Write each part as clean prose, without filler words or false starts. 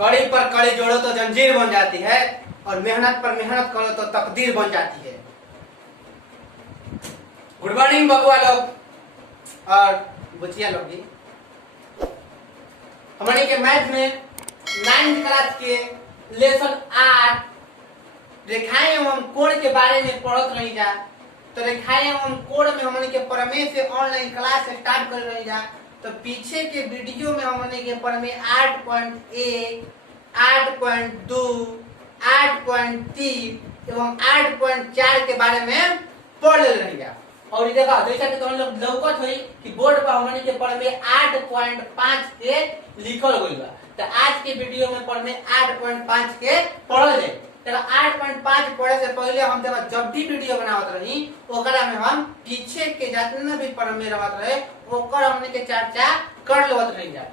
कड़ी पर कड़ी जोड़ो तो जंजीर बन जाती है और मेहनत पर मेहनत करो तो तकदीर बन जाती है। गुड मॉर्निंग बबुआ लोग और बुचिया लोग भी। हमारे के मैथ में 9th क्लास के लेसन 8 रेखाएं एवं कोण के बारे में पढ़त रही जा। तो रेखाएं एवं कोण में हमने के प्रमेय से ऑनलाइन क्लास स्टार्ट कर रही जा। तो पीछे के वीडियो में हमने के प्रमेय 8.1, 8.2, 8.3 एवं 8.4 के बारे में पढ़ ले रही जा। और ये देखा जैसा कि तुम लोग लौकत हुई कि बोर्ड पर हमने के प्रमेय 8.5 के लिखल गइल बा। तो आज के वीडियो में प्रमेय 8.5 के पढ़ल जाए। 8.5 पढ़े से पहले हम जब भी वीडियो बनावत रही ओकरा में हम पीछे के जितना भी प्रमेय रहत रहे ओकर हमने के चर्चा कर लेवत रही जा।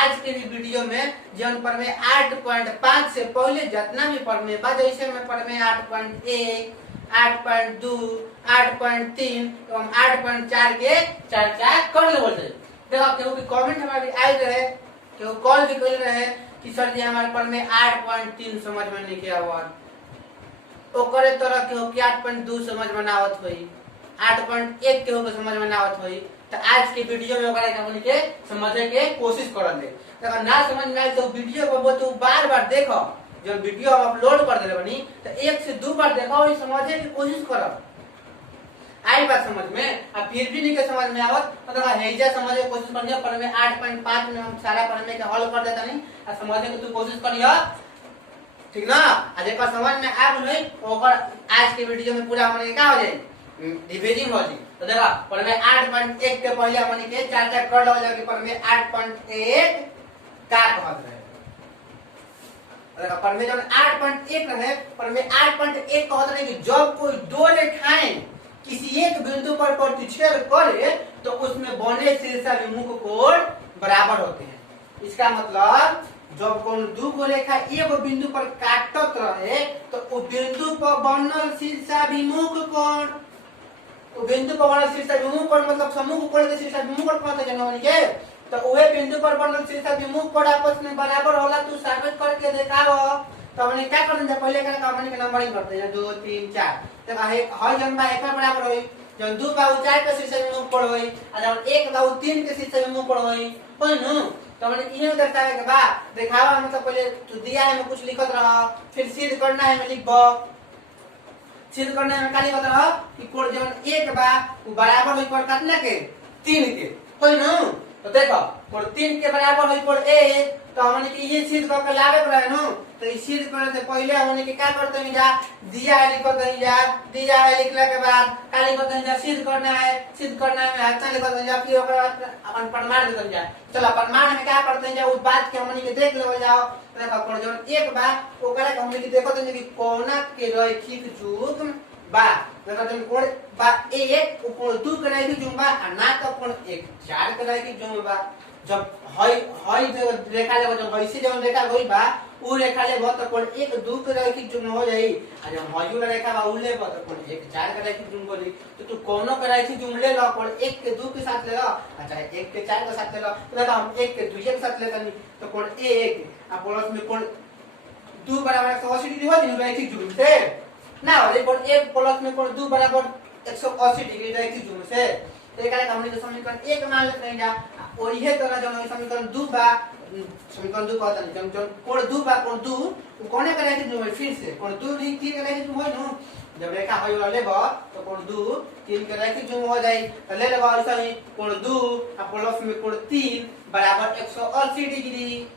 आज के भी वीडियो में जन प्रमेय 8.5 से पहले जितना भी प्रमेय बा, जैसे में प्रमेय 8.1, 8.2, 8.3 एवं 8.4 के चर्चा कर लेवत रही। देखो केहू के कमेंट हमारे आई रहे, केहू कॉल भी कर रहे कि सर जी हमारे प्रमेय 8.3 समझ में नहीं किया हुआ। ओकरे तरह केहू के 8.2 समझ में ना आवत हुई, 8.1 केहू के समझ में ना आवत हुई। तो आज के वीडियो में ओकरा हमनी के समझे के कोशिश करल ले। अगर ना समझ में आए तो वीडियो को तो बार-बार देखो। जब वीडियो हम अपलोड कर देले बनी तो 1 से 2 बार देखो और समझे की कोशिश करो। आई बात समझ में अब फिर भी नहीं के समझ में आवत तो हेजा समझे की कोशिश करियो। प्रमेय 8.5 में हम सारा प्रमेय के हल कर देता नहीं आ समझे की तू कोशिश करियो, ठीक ना। आज एक समझ में आ गई ओकर आज के वीडियो में पूरा हमने का हो जाए डिवीजन हो जाए। तो देखा प्रमेय 8.1 के पहले हमने के चर्चा कर लो जाके प्रमेय 8.1 का कहत रहे। देखा प्रमेय जब 8.1 रहे प्रमेय 8.1 कहत रहे कि जब कोई दो रेखाएं किसी एक बिंदु पर प्रतिच्छेद करे तो उसमें बने शीर्षाभिमुख कोण बराबर होते हैं। इसका मतलब जब कोई दो रेखा एक बिंदु पर काटत रहे तो उस बिंदु पर बनल शीर्षाभिमुख कोण, वो बिंदु पर बनल शीर्षाभिमुख कोण मतलब समूह कोण के शीर्षाभिमुख कोण कहते हैं जानवर के। तो वह बिंदु पर बनल शीर्षाभिमुख कोण आपस में बराबर होला तू साबित करके दिखाओ। तो हमने क्या करना है पहले का हमने नंबरिंग करते हैं 2 3 4। तो हर जन बा एक बराबर होई, जब 2 बा 4 के शीर्षाभिमुख कोण होई और जब 1 बा 3 के शीर्षाभिमुख कोण होई न। तो हमने इन्हें दर्शावे के बा दिखावा मतलब पहले तू दिया है में कुछ लिखत रहा, फिर सिद्ध करना है में लिखबो। सिद्ध करने में का लिखत रहा कि कोण जब 1 बा वो बराबर होई कोण कितना के 3 के होई न। तो देखो कोण 3 के बराबर होई कोण 1। तो हमने की ये सिद्ध करके लावे रहे न। तो इस सिद्ध करने से पहले हमने की क्या करते हैं जा दिया है लिखते हैं जा, दिया है लिखने के बाद क्या लिखते हैं जा सिद्ध करना है, सिद्ध करना है अच्छा लिखते हैं जा, फिर अपन प्रमाण देते हैं जा। चलो प्रमाण में क्या करते हैं जा उस बात के हमने के देख लेवल जाओ। देखो कोण जब 1 बा ओकरा के हमने की देखो तो कि कोना के रैखिक युग्म बा। देखो जब कोण बा 1 कोण 2 के रैखिक युग्म बा ना तो कोण 1 4 के रैखिक युग्म बा। जब हई जो रेखा ले जब वैसे जब रेखा होई बा उ रेखा ले तो कोण 1 2 के रैखिक युग्म हो जाई और जब हई वाला रेखा बा उ ले तो कोण 1 4 के रैखिक युग्म बोली। तो तू कोनो के रैखिक युग्म ले लो कोण 1 के 2 के साथ ले लो अच्छा 1 के 4 के साथ ले लो। तो हम 1 के 2 के साथ लेता नहीं तो कोण 1 और प्लस में कोण 2 बराबर 180 डिग्री हो जाई रैखिक युग्म से ना हो कोण 1 प्लस में कोण 2 बराबर 180 डिग्री रैखिक युग्म से। तो एकरा के हमने समीकरण 1 मान लेते हैं जा। और यह तरह जब समीकरण 2 बा समीकरण 2 कहता नहीं जब कोण 2 बा कोण 2 कोने का रैखिक युग्म फिर से कोण 2 3 के रैखिक युग्म होई न। जब रेखा होई वाला लेबो तो कोण 2 3 के रैखिक युग्म हो जाई। तो ले लेबो ऐसा ही कोण 2 और प्लस में कोण 3 बराबर 180 डिग्री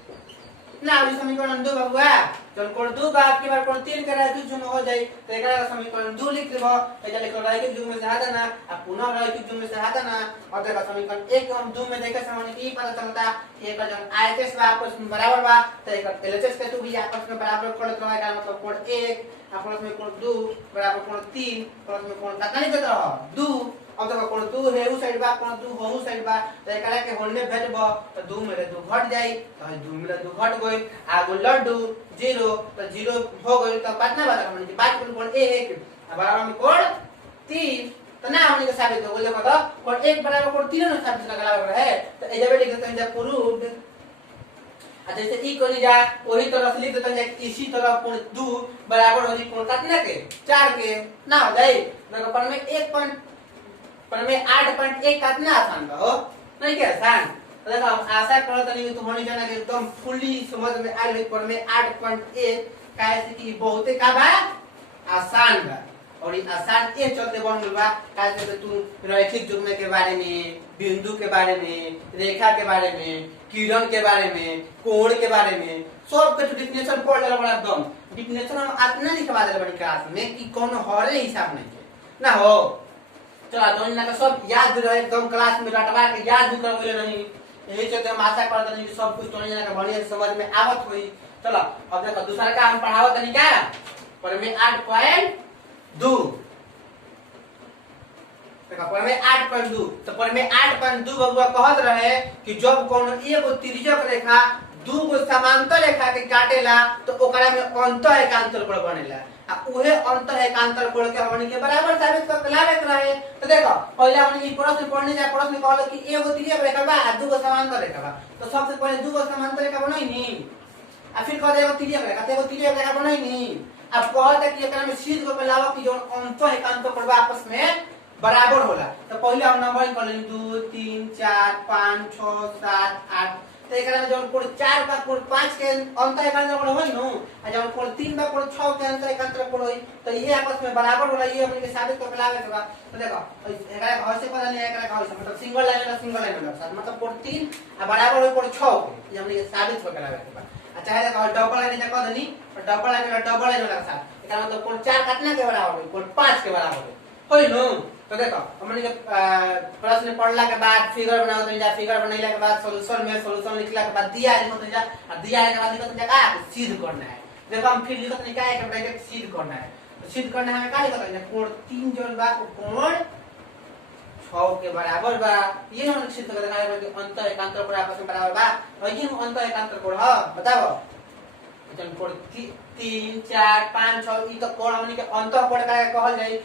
ना। इस समीकरण 2 बाबूआ जब कोण 2 बा के बार कोण 3 के रैखिक युग्म हो जाई। तो एकरा समीकरण 2 लिख देबो एजा लिख रैखिक युग्म से हटा ना अब पुनः रैखिक युग्म से हटा ना। और देखो समीकरण 1 हम 2 में देखे समझने की पता चलता कि एक जब आयतस बा आपस में बराबर बा तो एक एलएचएस के 2 भी आपस में बराबर कर देना का मतलब कोण 1 प्लस में कोण 2 बराबर कोण 3 प्लस में कोण कितना लिख देता 2। अब देखो कोण 2 है उ साइड बा कोण 2 हो उ साइड बा तो एकरा के होल में भेजबो तो 2 में 2 घट जाई तो 2 में 2 घट गई आगो लड्डू 0 तो 0 हो गई तो कितना बचा हमने की बात कोण 1 बराबर में कोण 3 तो ना हमने के साबित हो गया देखो कोण 1 बराबर कोण 3 ना साबित लगा रहा है। तो एजा पे लिख देते हैं जब प्रूव्ड अच्छा जैसे ई कोनी जा वही तरह से लिख देते हैं इसी तरह कोण 2 बराबर हो जी कोण कितना के 4 के ना हो जाए। देखो पर में 8.1 कितना आसान बा हो नहीं क्या आसान। तो देखो हम आशा करत नहीं कि तुम्हारी जाना के एकदम फुल्ली समझ में आ गई। पर में 8.1 कैसे कि बहुते का बा आसान बा और ये आसान ये चलते बन गइल बा कैसे कि तू रैखिक युग्म के बारे में, बिंदु के बारे में, रेखा के बारे में, किरण के बारे में, कोण के बारे में सब के डिफिनेशन पढ़ लेला बड़ा एकदम। डिफिनेशन हम इतना लिखवा देले बड़ी क्लास में कि कोनो हरे हिसाब नहीं के ना हो। चला दोनों ना का सब याद रहे एकदम क्लास में रटवा के याद भी कर गेले नहीं। यही चलते हम आशा करते नहीं कि सब कुछ दोनों जना का बढ़िया से समझ में आवत होई। चलो अब देखो दूसरा का हम पढ़ावत नहीं क्या पर में 8.2 देखो पर में 8.2 तो पर में 8.2 बबुआ कहत रहे कि जब कोनो एगो तिर्यक रेखा दू गो समांतर रेखा के काटेला तो ओकरा में अंतर एकांतर कोण बनेला आ उहे अंतर एकांतर कोण के हमनी के बराबर साबित कर लावे के रहे। तो देखो पहले हमनी ई प्रश्न पढ़ने जा प्रश्न कहल कि एगो तिर्यक रेखा बा आ दू गो समांतर रेखा बा तो सबसे पहले दू गो समांतर रेखा बनाई नी आ फिर कह एगो तिर्यक रेखा तो एगो तिर्यक रेखा बनाई नी। अब कहत है कि एकरा में सीध को लावा कि जो अंतर एकांतर कोण आपस में बराबर होला। तो पहले हम नंबर कर लेनी 2 3 4 5 6 7 8 तो एकरा में जब कोण 4 बा कोण 5 के अंतर एकांतर कोण होई नु आ जब कोण 3 बा कोण 6 के अंतर एकांतर कोण होई तो ये आपस में बराबर होला। ये हमनी के साबित कर लावे के बा। तो देखो एकरा का से पता नहीं एकरा का मतलब सिंगल लाइन वाला मतलब कोण 3 आ बराबर होई कोण 6 के ये हमनी के साबित कर लावे के बा। अच्छा है देखो डबल लाइन जा कह दनी और डबल लाइन वाला साथ एकरा मतलब कोण 4 कितना के बराबर होई कोण 5 के बराबर होई नु। तो देखो हमने के प्रश्न पढ़ला के बाद फिगर बनाओ तो जा फिगर बनैला के बाद सॉल्यूशन लिखला के बाद दिया लिखो तो जा और दिया के बाद लिखो तो का सिद्ध करना है। देखो हम फिर लिखो तो क्या है कि ब्रैकेट सिद्ध करना है। तो सिद्ध करना है का लिखो तो कोण 3 जोन बा कोण 6 के बराबर बा। ये हम सिद्ध कर देना है कि अंतर एकांतर कोण आपस में बराबर बा और ये अंतर एकांतर कोण हां बताओ जन कोण 3 4 5 6 ई तो कोण हमनी के अंतर कोण का कहल जाई।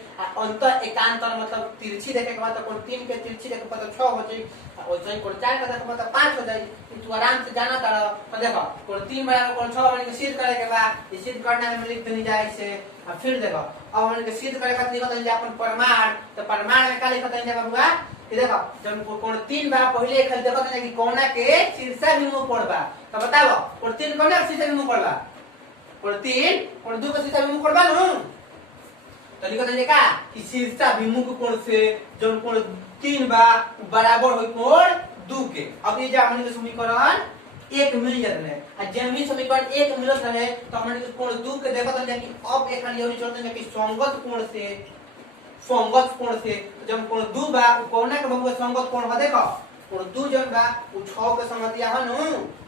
अंतर एकांतर मतलब तिरछी देखे के मतलब कोण 3 के तिरछी देखे मतलब 6 हो जाई और जन कोण 4 का देखे मतलब 5 हो जाई। तू आराम से जाना तारा। तो देखो कोण 3 बराबर कोण 6 हमनी के सिद्ध करे के बा। ये सिद्ध करना में लिख देनी जाए से। अब फिर देखो अब हमनी के सिद्ध करे खातिर लिखत है अपन प्रमाण। तो प्रमाण में का लिखत है बाबूआ कि देखो जब कोण 3 बा पहले खाली देखत है कि कोना के शीर्षाभिमुख कोण बा। तो बताओ कोण 3 कोना के शीर्षाभिमुख कोण बा कोण 3 कोण 2 का शीर्षाभिमुख कोण बा नु। तो लिखत है का कि शीर्षाभिमुख कोण से जब कोण 3 बा बराबर होई कोण 2 के। अब ये जा हमनी के समीकरण 1 मिल जात है आ जब भी समीकरण 1 मिलत रहे तो हमनी के कोण 2 के देखत है कि अब एक खाली और चलते है कि संगत कोण से जब कोण 2 बा कोना के बबुआ संगत कोण ह देखो कोण 2 जन बा उ 6 के संगतिया ह नु।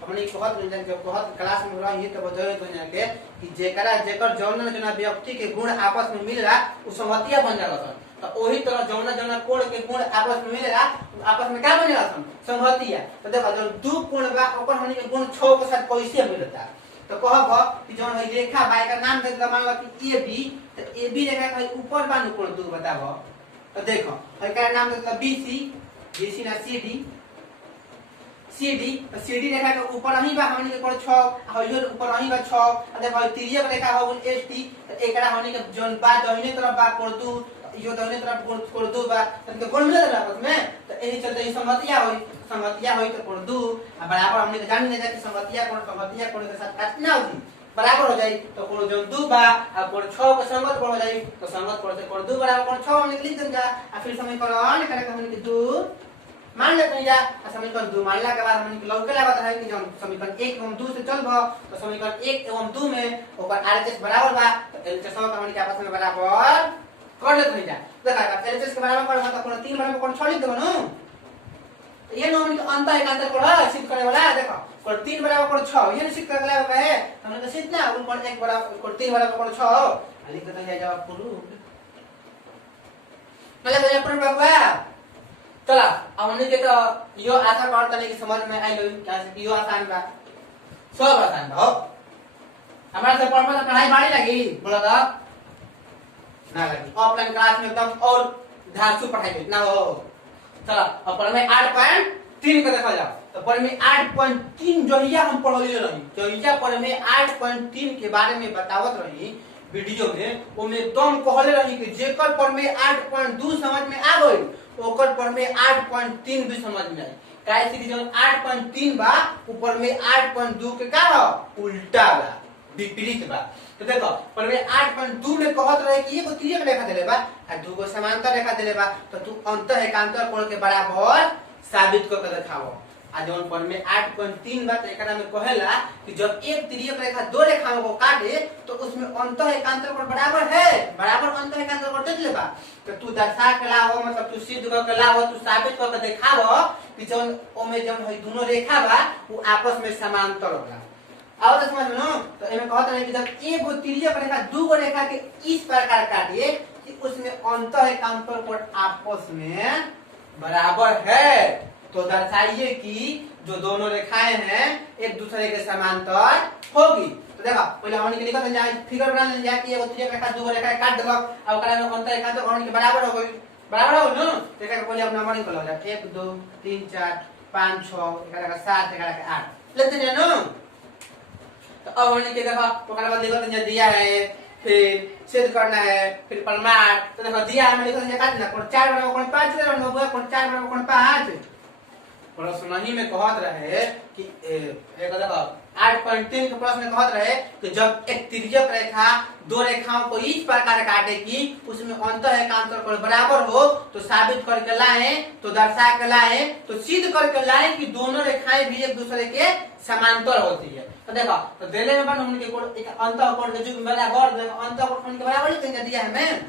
हमनी कहत जब कहत क्लास में रही त बताए तो ना के कि जेकर जौन जना व्यक्ति के गुण आपस में मिलेला उ संगतिया बन जाला सन। तो ओही तरह जौन कोण के गुण आपस में मिलेला आपस में का बनेला सन संगतिया। तो देखो जब 2 कोण बा ओकर हमनी के गुण 6 के साथ कैसे मिलता। तो कहब कि जौन रेखा बा का नाम दे मान लो कि AB तो AB रेखा के ऊपर बा नु कोण 2 बताओ। तो देखो एकर नाम दे BC ना CD तो CD रेखा के ऊपर ही बा हमनी के कोण 6 हइयो ऊपर ही बा 6 देखो तिर्यक रेखा हो ST तो एकरा हमनी के जोन बा दाहिने तरफ बा कोण 2 यो दाहिने तरफ कोण 2 बा तो इनके कोण मिलल आपस में। तो यही चलते ई संगतिया होई तो कोण 2 बराबर हमनी के जान ले जाए कि संगतिया कोण के साथ कितना होई बराबर हो जाई। तो कोण जो 2 बा आ कोण 6 के संगत कोण हो जाई तो संगत कोण से कोण 2 बराबर कोण 6 हमनी लिख देंगे आ फिर समीकरण करे के हमनी के 2 मान लेते हैं जा समीकरण 2 मानला के बाद हमनी के लौके लागत है कि जब समीकरण 1 एवं 2 से चलबो तो समीकरण 1 एवं 2 में ओकर RHS बराबर बा तो LHS का हमनी के आपस में बराबर कर लेते हैं जा। देखा LHS के बराबर करबो तो कोण 3 बराबर कोण 6 लिख देबो नु। ये नो हमनी के अंतर एकांतर कोण सिद्ध करे वाला देखो कोण 3 बराबर कोण 6 ये सिद्ध करे वाला है हमने तो सिद्ध ना कोण 1 बराबर कोण 3 बराबर कोण 6 लिख देते हैं जवाब प्रूफ मतलब ये प्रूफ बाबा। चला हमने के तो यो आशा करता नहीं कि समझ में आई लो क्या से यो आसान बा सब आसान बा हो। हमरा से पढ़ाई बाड़ी लगी बोला था ना लगी ऑफलाइन क्लास में एकदम और ध्यान से पढ़ाई ना हो। चला अब पर में 8.3 को देखा जाओ। तो पर में 8.3 जहिया हम पढ़ले रही, जहिया पर में 8.3 के बारे में बतावत रही वीडियो में, ओमे एकदम कहले रही कि जेकर पर में 8.2 समझ में आ गई ओकर पर में 8.3 भी समझ में आई। काहे से जो 8.3 बा ऊपर में 8.2 के का हो उल्टा बा, विपरीत बा। तो देखो पर में 8.2 में कहत रहे कि एगो तिर्यक रेखा देले बा आ दूगो समांतर रेखा देले बा, तो तू अंत एकांतर कोण के बराबर साबित करके दिखाओ। आ जौन पर में 8.3 बा, एकरा में कहेला कि जब एक तिर्यक रेखा दो रेखाओं को काटे तो उसमें अंत एकांतर कोण बराबर है, बराबर अंत एकांतर कोण देले बा। तो तू दर्शा के लाओ, मतलब तू सिद्ध करके लाओ, तू साबित करके दिखाओ कि जौन ओमे जौन है दोनों रेखा बा वो आपस में समांतर होला। आओ तो समझ में नो, तो एमे कहत रहे कि जब एगो तिर्यक रेखा दूगो रेखा के इस प्रकार काटिए कि उसमें अंत एकांतर कोण आपस में बराबर है, तो दर्शाइए कि जो दोनों रेखाएं हैं एक दूसरे के समांतर होगी। तो देखो पहले हमन के लिखत जाए, फिगर बना ले जाए कि एगो तिर्यक रेखा दूगो रेखा काट देलक आ ओकरा में अंतर एकांतर हमन के बराबर हो गई, बराबर हो न। तो एकरा पहले अब नंबरिंग कर लो जा 1 2 3 4 5 6 एकरा का 7 एकरा का 8 लेते हैं न। तो अब हमन के देखो ओकरा बाद लिखत जा दिया है, फिर सिद्ध करना है, फिर प्रमाण। तो देखो दिया है, लिखत जा काटना कोण 4 बराबर कोण 5 बराबर कोण 4 बराबर कोण 5। प्रश्न ही में कहत रहे कि एक देखो 8.3 के प्रश्न में कहत रहे कि जब एक तिर्यक रेखा दो रेखाओं को इस प्रकार काटे कि उसमें अंत एकांतर कोण बराबर हो तो साबित करके लाए, तो दर्शा के लाए, तो सिद्ध करके लाए कि दोनों रेखाएं भी एक दूसरे के समांतर होती है। तो देखो तो देले में बन उनके कोण एक अंत कोण के जो बराबर अंत कोण के बराबर लिख दिया है मैं,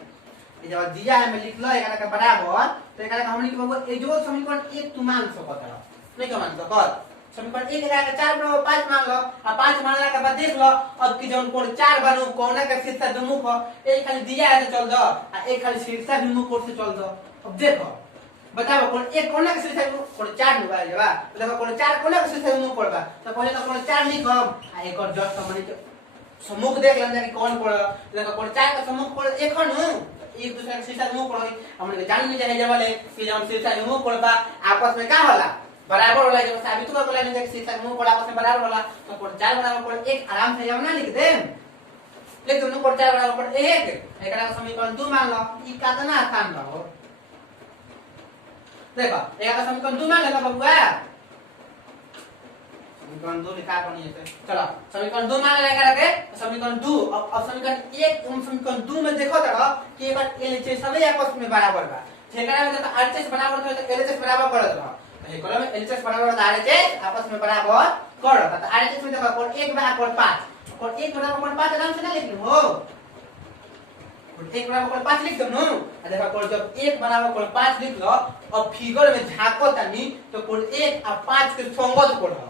जब दिया है मैं लिख लो एकरा के बराबर। तो एकरा हमनी के बाबू ए जो समीकरण 1 तू मान सकत है, नहीं का मान सकत समीकरण 1 एकरा के 4 बराबर 5 मान लो आ 5 मानला के बाद देख लो अब कि जौन कोण 4 बनू कोना के शीर्ष विमुख हो, एक खाली दिया है तो चल दो आ एक खाली शीर्ष विमुख कोण से चल दो। अब देखो बताओ कोण एक कोना के शीर्ष विमुख कोण 4 नु बा जेबा, देखो कोण 4 कोना के शीर्ष विमुख पड़बा, तो पहले तो कोण 4 लिखम आ एक और जस्ट हमनी के सम्मुख देख लेन कि कौन पड़, देखो कोण 4 का सम्मुख पड़ एक नु एक दूसरे के शीर्ष विमुख पड़ हमन के जान नहीं जाए जवाले कि जब शीर्ष विमुख पड़बा आपस में का होला बराबर होला, जब साबित कर लेने कि शीर्ष विमुख पड़ आपस में बराबर होला तो कोण 4 बराबर कोण 1 आराम से हम ना लिख दे, लिख दो कोण 4 बराबर कोण 1 एकरा का समीकरण 2 मान लो। ई कितना आसान बा हो, देखो एकरा का समीकरण 2 मान लेला बबुआ, समीकरण 2 लिखा पनी है। चलो समीकरण 2 मान लेला एकरा के समीकरण 2। अब समीकरण 1 समीकरण 2 में देखो तो कि एक बार एलएचएस सभी आपस में बराबर बा, जेकरा में देखो आरएचएस बराबर हो तो एलएचएस बराबर करत रहो, तो एकरा में एलएचएस बराबर तो आरएचएस आपस में बराबर कर, तो आरएचएस में देखो कोण 1 बराबर कोण 5, कोण 1 बराबर कोण 5 आराम से ना लिख लो हो, कोण 1 बराबर कोण 5 लिख दो नो। देखो कोण जब 1 बराबर कोण 5 लिख लो अब फिगर में झांको तनी तो कोण 1 और 5 के संगत कोण हो,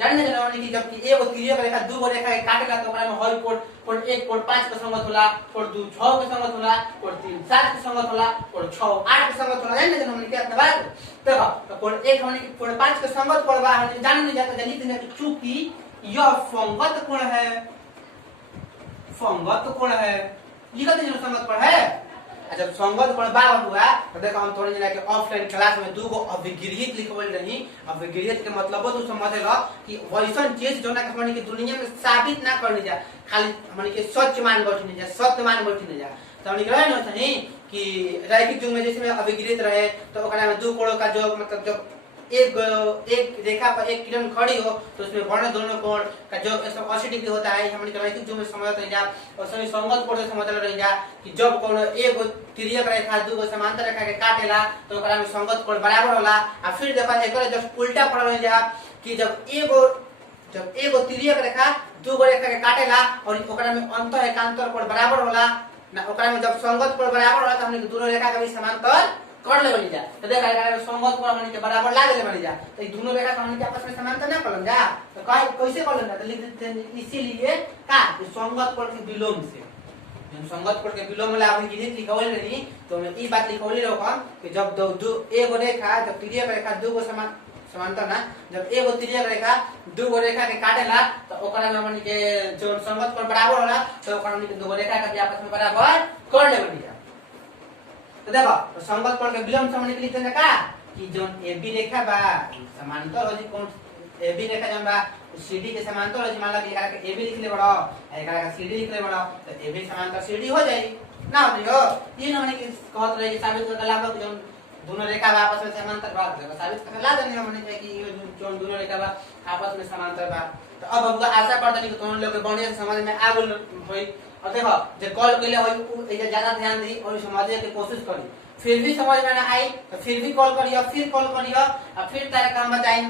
जानने जनावनी की जब कि एगो तिर्यक रेखा दूगो रेखा के काटेला तो ओकरा में हर कोण 1 कोण 5 के संगत होला, कोण 2 6 के संगत होला, कोण 3 7 के संगत होला, कोण 6 8 के संगत होला, जानने जनावनी के इतना बात। देखो तो कोण 1 हमनी के कोण 5 के संगत पड़बा हम जान नहीं जाता जल्दी से कि चूंकि यह संगत कोण है, संगत कोण है लिखत नहीं संगत कोण है। जब संगत कोण बा हुआ तो देखो हम थोड़ी जना के ऑफलाइन क्लास में दूगो अभिगृहित लिखवल रही, अभिगृहित के मतलब तू समझ लो कि वैसन चीज जो ना हमनी के दुनिया में साबित ना करनी जा, खाली हमनी के सच मान बैठने जा, सत्य मान बैठने जा। तो हमनी के रहे न सही कि रैखिक युग में जैसे अभिगृहित रहे तो ओकरा में दो कोण का जो मतलब जब एक रेखा पर एक किरण खड़ी हो तो उसमें वर्ण दोनों कोण का जो 180 डिग्री होता है, हमने रैखिक जो में समझत रह जा और सभी संगत कोण से समझल रह जा कि जब कोनो एगो तिर्यक रेखा दूगो समांतर रेखा के काटेला तो ओकरा में संगत कोण बराबर होला। आ फिर देखो एकर जब उल्टा पड़ रह जा कि जब एगो तिर्यक रेखा दूगो रेखा के काटेला और ओकरा में अंत एकांतर कोण बराबर होला ना, ओकरा में जब संगत कोण बराबर होला तो हमने दोनों रेखा के भी समांतर कर ले बनी जा। तो देखा एकरा संगत कोण हमनी के बराबर ला ले बनी जा, तो ई दोनों रेखा हमनी के आपस में समांतर ना करम जा, तो कैसे करम जा तो लिख देते हैं इसीलिए का संगत कोण के विलोम से, हम संगत कोण के विलोम ला हमनी के लिखवल रही तो मैं ई बात लिखवली रहो कि जब दो एगो रेखा जब तिर्यक रेखा दूगो समांतर ना, जब एगो तिर्यक रेखा दूगो रेखा के काटेला तो ओकरा में हमनी के जो संगत कोण बराबर होला तो ओकरा हमनी के दूगो रेखा के भी आपस में बराबर कर ले बनी जा। तो देखो तो संगत कोण के विलोम से हमनी के लिखते हैं का कि जोन AB रेखा बा समांतर हो जी कौन AB रेखा जन बा CD के समांतर हो जी मान लो कि एकरा के AB लिख ले बड़ो एकरा के CD लिख ले बड़ो तो AB समांतर CD हो जाई ना हो यो ये न हमने कहत रहे कि साबित कर लाभ कि जन दोनों रेखा आपस में समांतर बा साबित कर ला देने हमने कि जो दोनों रेखा बा आपस में समांतर बा तो अब हमको आशा पड़ता नहीं कि तुम लोग के बढ़िया से समझ में आ गेल होई और देखो जे कॉल कइले होई ए ज्यादा ध्यान दी और समझे के कोशिश करी फिर भी समझ में ना आई तो फिर भी कॉल करियो फिर कॉल करियो और फिर तारे काम बताई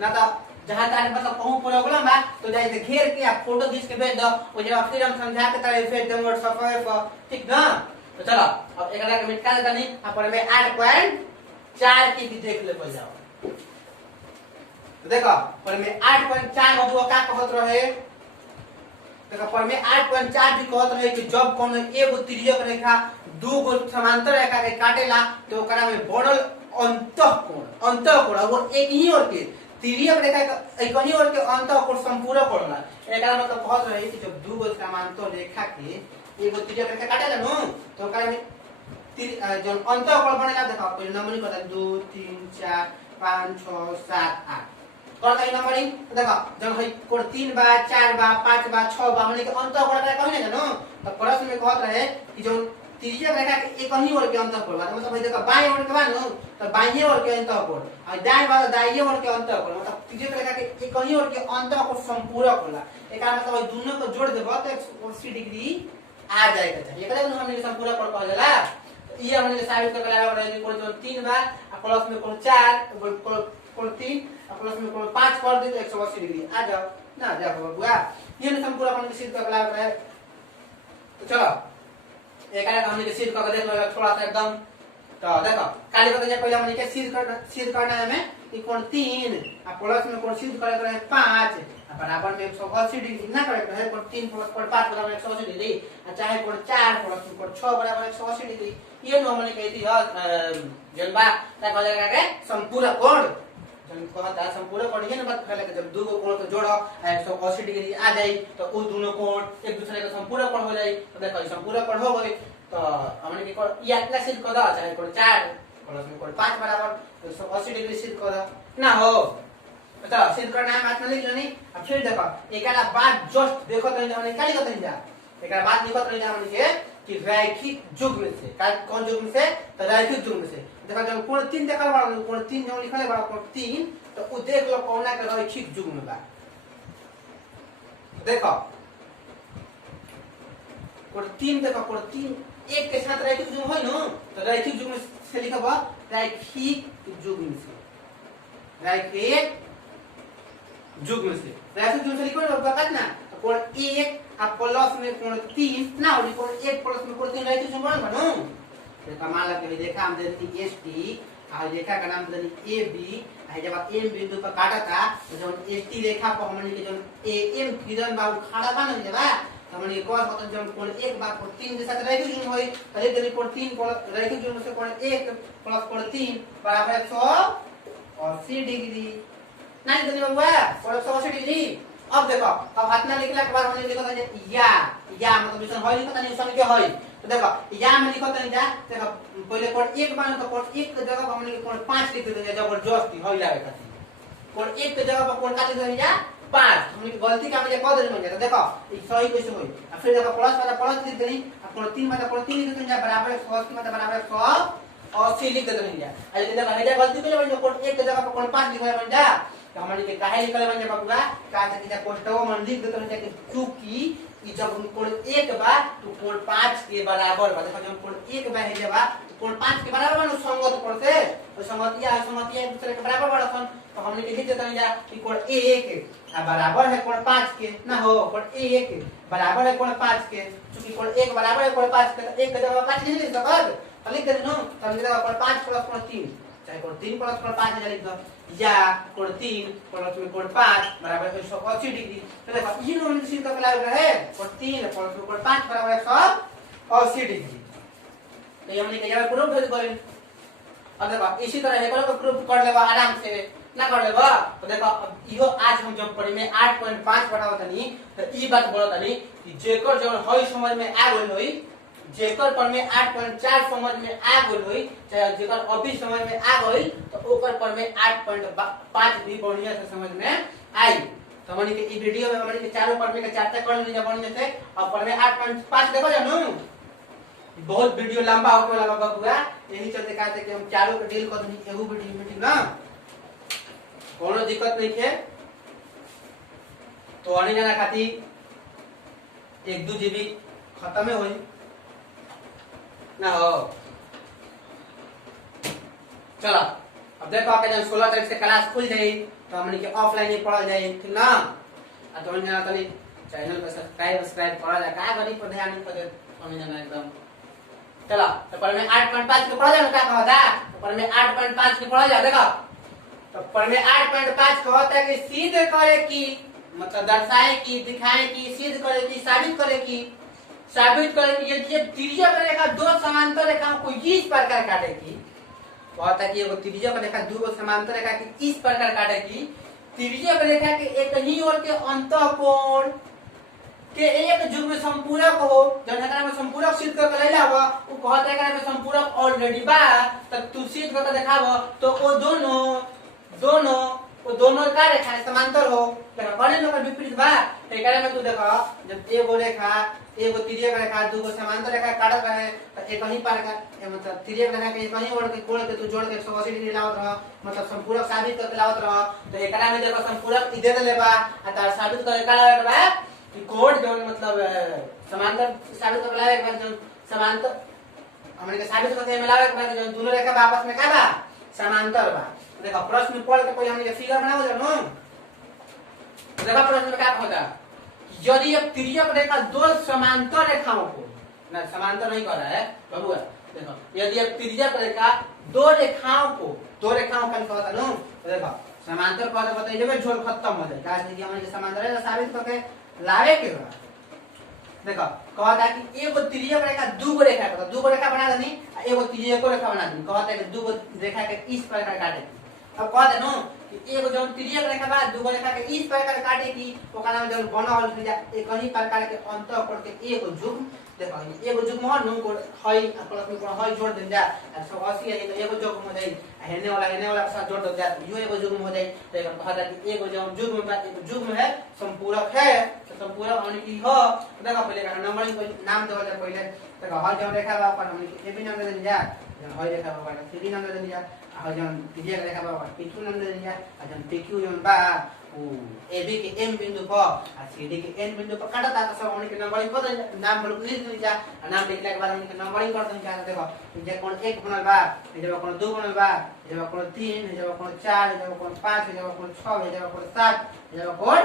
ना तो जहां तारे मतलब कहूं प्रॉब्लम बा तो जाई से घेर के आप फोटो खींच के भेज दो वो जब फिर हम समझा के तारे भेज देंगे व्हाट्सएप पर ठीक ना तो चलो अब एकरा के मिटा देता नहीं अपन में 8.4 की भी देख ले पड़ जाओ तो देखो पर में 8.4 हो का कहत रहे देखो पर में 8.4 भी कहत रहे कि जब कोनो एगो तिर्यक रेखा दू गो समांतर रेखा के काटेला तो ओकरा में बनल अंतःकोण वो एक ही ओर के तिर्यक रेखा के एक ही ओर के अंतःकोण संपूरक पड़ला एकरा मतलब कहत रहे कि जब दू गो समांतर रेखा के एगो तिर्यक रेखा काटेला नु तो ओकरा में जो अंतःकोण बनेला देखो पहले नंबरिंग करता 2 3 4 5 6 7 8 करता है नंबरिंग देखो जब है कोण 3 बा 4 बा 5 बा 6 बा हमने के अंतःकोण का कहीं ना जानो तो प्रश्न में कहत रहे कि जो तिर्यक रेखा के एक ही ओर के अंतःकोण बा मतलब भाई देखो बाएं ओर के बा नु तो बाएं ओर के अंतःकोण और दाएं बा दाएं ओर के अंतःकोण मतलब तिर्यक रेखा के एक ही ओर के अंतःकोण संपूरक होला एकरा मतलब दोनों को जोड़ देबो तो 180 डिग्री आ जाएगा चाहिए एकरा हमने संपूरक कोण कहला ये हमने साबित कर लगा रहे कोण जो 3 बा प्लस में कोण 4 कोण 3 प्लस में कोण 5 कर दे तो 180 डिग्री आ जाओ ना जाओ बुआ ये संपूरक हमने सिद्ध कर लगा रहे तो चलो एकरा हमने के सिद्ध कर देख लो थोड़ा सा एकदम तो देखो काली बता पहले हमने के सिद्ध करना है हमें कि कोण 3 और प्लस में कोण सिद्ध करे रहे 5 बराबर में 180 डिग्री ना करे रहे कोण 3 प्लस कोण 5 बराबर 180 डिग्री और चाहे कोण 4 प्लस कोण 6 बराबर 180 डिग्री ये नो हमने कही थी जनबा ता कहले के संपूरक कोण जन कहता है संपूरक कोण ये ना बात कहले जब दो कोण को जोड़ो 180 डिग्री आ जाए तो वो दोनों कोण एक दूसरे का संपूरक कोण हो जाए तो देखो संपूरक कोण हो गए तो हमने के कोण ये इतना सिद्ध कर दो चाहे कोण 4 प्लस में कोण 5 बराबर 180 डिग्री सिद्ध कर दो ना हो तो सिद्ध करना है बात लिख लेनी अब फिर देखो एकला बात जस्ट देखो तो हमने क्या लिखत है जा एकला बात लिखत रही हमने के कि रैखिक युग्म से कौन युग्म से तो रैखिक युग्म से देखो जब कोण 3 देखल बा कोण 3 जो लिखल बा कोण 3 तो उ देख लो कौना के रैखिक युग्म बा देखो कोण 3 देखो कोण 3 एक के साथ रैखिक युग्म होय न तो रैखिक युग्म से लिखबा रैखिक युग्म से रैखिक युग्म से रैखिक युग्म से लिखो ना कितना कोण 1 अब प्लस में कोण 3 ना और कोण 1 प्लस में कोण 3 रैखिक युग्म बनो देखा मान लो कि देखा हम देती ST और रेखा का नाम देनी AB है जब M बिंदु पर काटा था तो जब ST रेखा पर हमने के जब AM किरण बा खड़ा बा न जबा तो हमने के cos मतलब जब कोण 1 बा कोण 3 के साथ रैखिक युग्म होई पहले देनी कोण 3 रैखिक युग्म से कोण 1 प्लस कोण 3 बराबर 180 डिग्री नहीं देनी बाबू 180 डिग्री अब देखो अब हाथ में लिखला के बाद हमने लिखा था या मतलब निशान होई लिखा था निशान के होई तो देखो या में लिखो तो जा देखो पहले कोण 1 बानो तो कोण 1 के जगह पर हमने कोण 5 लिख देंगे जबरदस्ती होई लागे खातिर कोण 1 के जगह पर कोण का लिख देंगे जा 5 हमने गलती का मुझे कह देने में तो देखो ये सही कैसे होई अब फिर देखो प्लस वाला प्लस लिख देनी अब कोण 3 मतलब कोण 3 लिख देंगे बराबर 180 मतलब बराबर 180 लिख देंगे जा अरे देखो है गलती के लिए कोण 1 के जगह पर कोण 5 लिख देंगे जा तो हमने के काहे लिखले बन जा बाबूआ का से कि कोष्ठक में लिख देते हैं कि चूंकि ई जब कोण 1 बा तो कोण 5 के बराबर बा देखो जब कोण 1 बा है जब तो कोण 5 के बराबर बा संगत पड़ते तो संगतिया एक दूसरे के बराबर बड़ा तो हमने के लिख देते हैं कि कोण 1 बराबर है कोण 5 के ना हो कोण 1 बराबर है कोण 5 के चूंकि कोण 1 बराबर है कोण 5 के तो 1 के जगह 5 नहीं लिख सकत तो लिख देना नो तो लिख देगा कोण 5 प्लस कोण 3 चाहे कोण 3 प्लस कोण 5 लिख दो या कोण 3 प्लस में कोण 5 बराबर 180 डिग्री तो देखो ये नॉर्मल सीध का लग रहा है कोण 3 प्लस में कोण 5 बराबर 180 डिग्री तो ये हमने क्या प्रूफ कर दिया अब देखो इसी तरह है को प्रूफ कर लेबा आराम से ना कर लेबा तो देखो इहो आज हम जब पढ़ी में 8.5 पढ़ावत तनी तो ई बात बोलत तनी कि जेकर जब होई समझ में आ गइल होई जेकर पर में 8.4 समझ में आ गई हुई चाहे जेकर अभी समझ में आ गई तो ओकर पर में 8.5 भी बढ़िया से समझ में आई। तो हमनी के ई वीडियो में हमनी के चारों पर में के चर्चा कर लीजिए बढ़िया से। और पर में 8.5 देखो जानू बहुत वीडियो लंबा होके वाला बाबा पूरा, यही चलते कहते कि हम चारों के डील कर दी एगो वीडियो मीटिंग ना, कोनो दिक्कत नहीं है। तो आने जाना खाती 1-2 जीबी खत्म होई ना हो। चलो अब देखो आपके जब 16 तारीख से क्लास खुल जाई तो हमनी के ऑफलाइन ही पढ़ल जाई, ठीक ना। आ तो जाना तनी चैनल पे सब्सक्राइब करा जा, का गरीब पर ध्यान नहीं करे हमनी जाना एकदम। चलो तो पर में 8.5 के पढ़ा जाए क्या कहता है, तो पर में 8.5 के पढ़ा जाए देखो। तो पर में 8.5 कहता है कि सिद्ध करे की मतलब दर्शाए की, दिखाए की, सिद्ध करे की, साबित करे की यदि त्रिज्यक रेखा दो समांतर रेखाओं को इस प्रकार काटेगी, कहता है कि एगो त्रिज्यक रेखा दो समांतर रेखा की इस प्रकार काटेगी, त्रिज्यक रेखा के एक ही ओर के अंतःकोण के एक युग्म संपूरक हो, जब एकरा में संपूरक सिद्ध करके लैला हुआ वो कहता है एकरा में संपूरक ऑलरेडी बा तब तू सिद्ध करके दिखाबो तो वो दोनों का रेखा समांतर हो। देखो कौन में विपरीत बा तो एकरा में तू देखो जब एगो रेखा एगो त्रिज्यक रेखा दूगो समांतर रेखा काटत रहे तो एक ही पार का मतलब त्रिज्यक रेखा के एक ही ओर के कोण के तू जोड़ के 180 डिग्री लावत रह, मतलब संपूरक साबित करके लावत रह। तो एकरा में देखो संपूरक इधर दे लेबा आ तार साबित करे का लावे कि कोण जो मतलब समांतर साबित करके लावे के बाद समांतर हमने के साबित करके मिलावे के बाद जो दोनों रेखा आपस में का बा समांतर बा। देखो प्रश्न पढ़ के पहले हमने के फिगर बनाओ जानो। देखो प्रश्न में क्या होता है, यदि एक त्रिज्यक रेखा दो समांतर रेखाओं को ना समांतर नहीं कर रहा है बाबू, देखो यदि एक त्रिज्यक रेखा दो रेखाओं का कहता नो देखो समांतर कहता बताइए जब जोड़ खत्म हो जाए काहे कि हमने समांतर है साबित करके लावे के बा। देखो कहता है कि एगो त्रिज्यक रेखा दूगो रेखा बना देनी, एगो त्रिज्यक रेखा बना देनी, कहता है कि दूगो रेखा के इस प्रकार काटे। अब कहते नो कि एगो जो त्रिज्यक रेखा बा दूगो रेखा के इस प्रकार काटे की ओकरा में जो बनल त्रिज्या एक ही प्रकार के अंतःकोण के एगो युग्म देखो एगो युग्म हो नु को हई प्लस में कोण हई जोड़ देन जा 180 है तो एगो युग्म हो जाई, हेने वाला के साथ जोड़ दो जा यो एगो युग्म हो जाई। तो एक कहता है कि एगो जो युग्म बा एगो युग्म है संपूरक है तो संपूरक हमने की हो देखो पहले का नंबरिंग को नाम देवल जा पहले देखो हर जो रेखा बा अपन हमने ए बी नाम दे दिया, जन हई रेखा बा सी डी नाम दे दिया, और जन त्रिज्यक रेखा बा पीक्यू नाम दे दिया, और जन पीक्यू जन बा ओ ए बी के एम बिंदु पर और सी डी के एन बिंदु पर काटता तो सब हमने के नंबरिंग कर दे नाम लिख दिया, नाम लिखला के बाद हमने के नंबरिंग कर देन। देखो जे कोण 1 बनल बा, जे कोण 2 बनल बा, जे कोण 3, जे कोण 4, जे कोण 5, जे कोण 6, जे कोण 7, जे कोण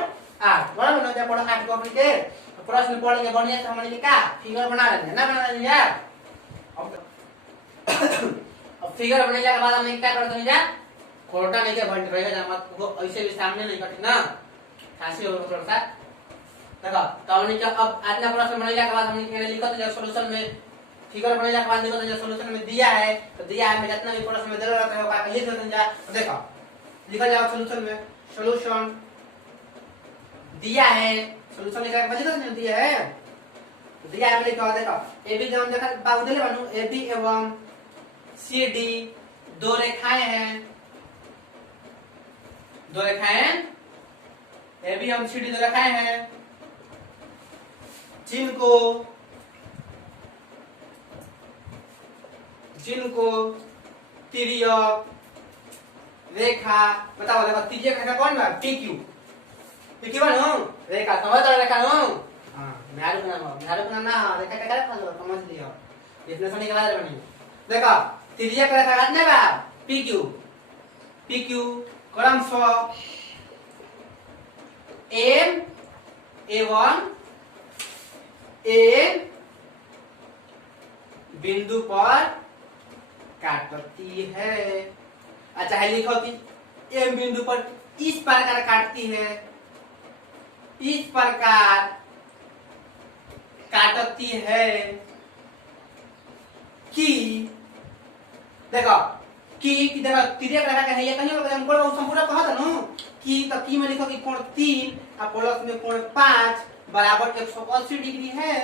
8 बराबर ना। जे कोण 8 को अपने के प्रश्न पढ़ेंगे बढ़िया से हमने के का फिगर बना लेंगे ना, बना लेंगे यार। अब फिगर बनने के बाद हमने क्या कर देंगे यार, कोर्टा नहीं के भंट रहेगा मत वो ऐसे भी सामने नहीं कटे ना खांसी हो थोड़ा सा। देखो तो हमने क्या अब आतना प्रश्न बनने के बाद हमने क्या लिखा तो सॉल्यूशन में फिगर बनने के बाद लिखा तो सॉल्यूशन में दिया है तो दिया है में जितना भी प्रश्न में दे रहता है वो का लिख देते जा। देखो लिखा जाओ सॉल्यूशन में सॉल्यूशन दिया है, सॉल्यूशन लिखा के बता दिया है तो दिया है लिखा देखो ए बी जब देखा बाबू दे बनू ए बी एवं सी डी दो रेखाएं हैं, दो रेखाएं ए बी एवं सी डी दो रेखाएं हैं जिनको तिर्यक रेखा बताओ देखो तिर्यक रेखा कौन बा PQ PQ बा नो रेखा समझ रेखा नो हां म्यारू नाम ना रेखा का क्या समझ समझ लियो डेफिनेशन निकाल रहे बनी। देखो तिर्यक रेखा कितने बा PQ क्रमशः M एवं N बिंदु पर काटती है। अच्छा है लिखो कि M बिंदु पर इस प्रकार काटती है, इस प्रकार काटती है कि देखो कि देखो तिर्यक रेखा है ये कहीं हम कोण संपूर्ण कहा था नो कि तब की में लिखो कि कोण 3 और प्लस में कोण 5 बराबर 180 डिग्री है।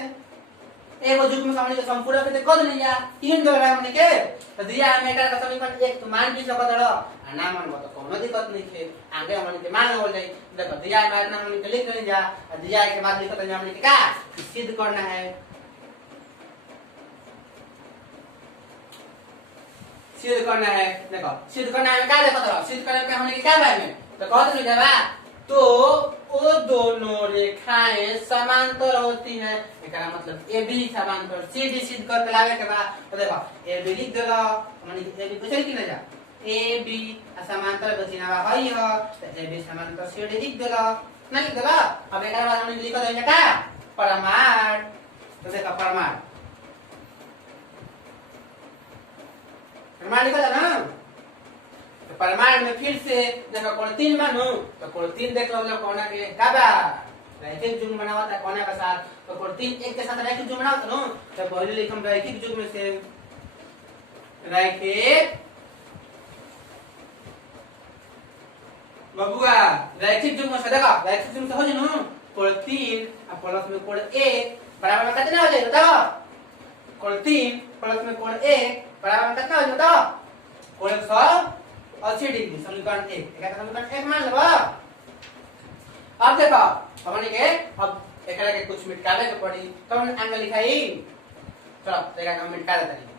एगो युग्म का हमनी के संपूरक के कर लिया तीन दो हमनी के तो दिया है मेटर का समीकरण एक तो मान भी सकत रह आ ना मान तो कोनो दिक्कत नहीं है आगे हमनी के मान हो जाए देखो दिया है मैथ हमनी के लिख ले जा और दिया है के बाद लिखत है हमनी के का सिद्ध करना है सिद्ध करना है देखो सिद्ध करना है क्या देखो तो सिद्ध करने के हमने क्या बारे में तो कहते नहीं देवा तो वो दोनों रेखाएं समांतर होती हैं एकरा मतलब AB समांतर CD सिद्ध करके लावे के बाद तो देखो AB लिख देला हमने AB पूछे कि ना जा AB समांतर बचिना हई ह तो AB समांतर CD लिख देला ना लिख देला अब एकरा बाद हमने लिख देला का प्रमाण तो देखो प्रमाण प्रमाण लिखा था ना तो प्रमाण में फिर से देखो कोण 3 मानो तो कोण 3 देख लो कोना के काबा रैखिक जुग्म बनावा था कोना के साथ तो कोण 3 एक के साथ रैखिक जुग्म बनावा था ना तो पहले लिखम रैखिक जुग्म से रैखिक बबुआ रैखिक जुग्म से देखो रैखिक जुग्म से हो जानो कोण 3 और प्लस में कोण 1 बराबर में कितना हो जाए बताओ कोण 3 प्लस में कोण 1 बराबर में कितना हो जाए बताओ कोण 180 डिग्री समीकरण 1 एकरा समीकरण 1 मान लो अब देखो हमने के अब एकरा के कुछ मिटावे के पड़ी तो हमने एंगल लिखाई चलो एकरा हम मिटा देते हैं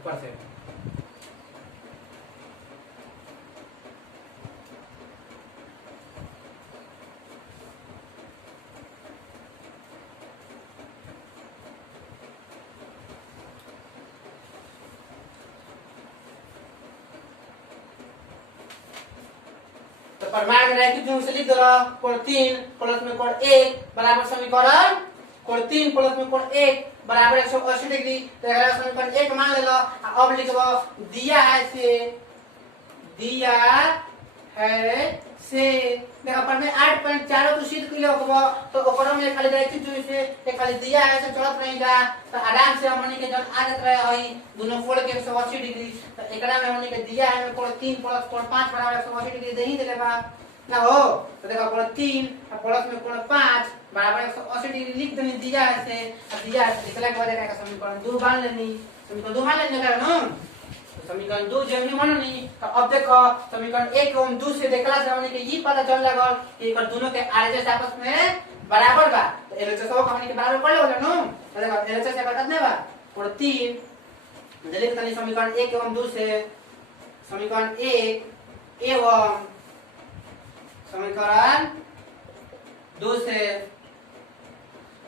ऊपर से प्रमाण में रैखिक जुग्म से लिख दो कोण 3 प्लस में कोण 1 बराबर समीकरण कोण 3 प्लस में कोण 1 बराबर 180 डिग्री तो एकरा समीकरण 1 मान ले लो अब लिखबो दिया है से देखा पर में 8.4 तो सिद्ध किलो होबो तो ओकरो में खाली रैखिक जुग्म से खाली दिया है से चलत रहेगा तो आराम से हमनी के जन आदत रहे हई दोनों कोण के 180 डिग्री तो एकरा में हमनी के दिया है कोण 3 प्लस कोण 5 बराबर 180 डिग्री देही देले बा ना हो तो देखो कोण 3 और प्लस में कोण 5 बराबर 180 डिग्री लिख देनी दिया है से दिया है लिखला के बाद का समीकरण 2 मान लेनी समीकरण 2 मान लेने का ना तो समीकरण 2 जब माननी तो अब देखो समीकरण 1 को हम 2 से देखला से हमने के ये पता चल लागल कि एकर दोनों के आरएचएस आपस में बराबर बा तो एलएचएस को हमने के बराबर कर लेबो नु तो देखो एलएचएस एकर कितना बा और 3 जल्दी तनी समीकरण 1 एवं 2 से समीकरण 1 एवं समीकरण 2 से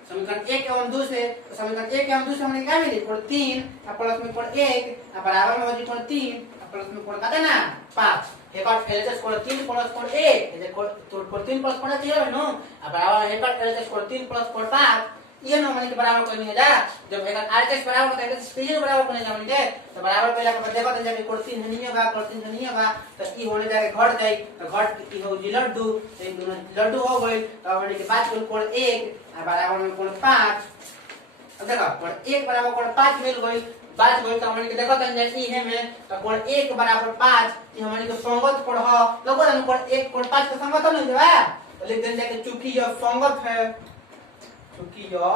समीकरण 1 एवं 2 से समीकरण 1 एवं 2 से हमने क्या मिली कोण 3 और प्लस में कोण 1 और बराबर में हो जी कोण 3 और प्लस में कोण कितना 5 एक और एलएचएस कोण 3 प्लस कोण 1 ये कोण 3 प्लस कोण 0 है नो और बराबर एक और एलएचएस कोण 3 प्लस कोण 5 ये नो हमने के बराबर कोई नहीं जा जब एक आरएचएस बराबर होता है तो स्पीड बराबर कोने हमने के तो बराबर पहला को देखो तो जब कोण 3 नहीं होगा कोण 3 नहीं होगा तो ई होने जाके घट जाए तो घट ई हो जी लड्डू तो इन दोनों लड्डू हो गए तो हमने के बाद कोण 1 और बराबर में कोण 5 अब देखो कोण 1 बराबर कोण 5 मिल गई बात गई तो हमने के देखो तो ई है में तो कोण 1 बराबर 5 ये हमने के संगत कोण हो लोगों ने कोण 1 कोण 5 के संगत नहीं देवा तो लिख देंगे कि चूंकि यह संगत है क्योंकि यह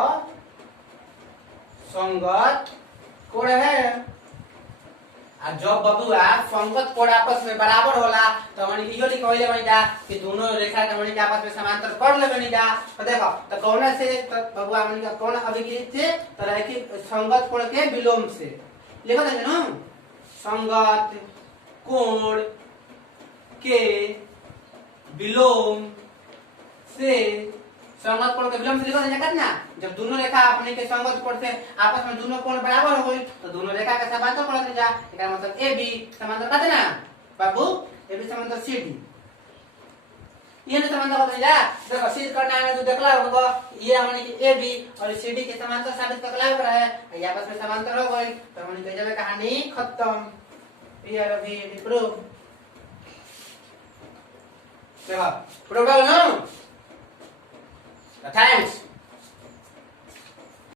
संगत कोण है अब जब बबुआ संगत कोण आपस में बराबर होला तो हमनी इहो लिखोइले बनी जा कि दोनों रेखा के हमनी के आपस में समांतर कर ले बनी जा तो देखो तो कोण से तो बबुआ हमनी का कोण अभिकृत से तो रहे कि संगत कोण के विलोम से लिखो देंगे ना संगत कोण के विलोम से संगत कोण के विलोम से लिखो देंगे कितना जब दोनों रेखा अपने के संगत कोण से आपस में दोनों कोण बराबर हो गई तो दोनों रेखा के समांतर कोण से जा इसका मतलब AB समांतर कितना बाबू AB समांतर CD ये ना समांतर होता जा देखो सिद्ध करना है जो देखला होगा ये हमने की AB और CD के समांतर साबित करला हो रहा है ये आपस में समांतर हो गई तो हमने कह जावे कहानी खत्म ये अभी प्रूफ देखो प्रूफ हो ना थैंक्स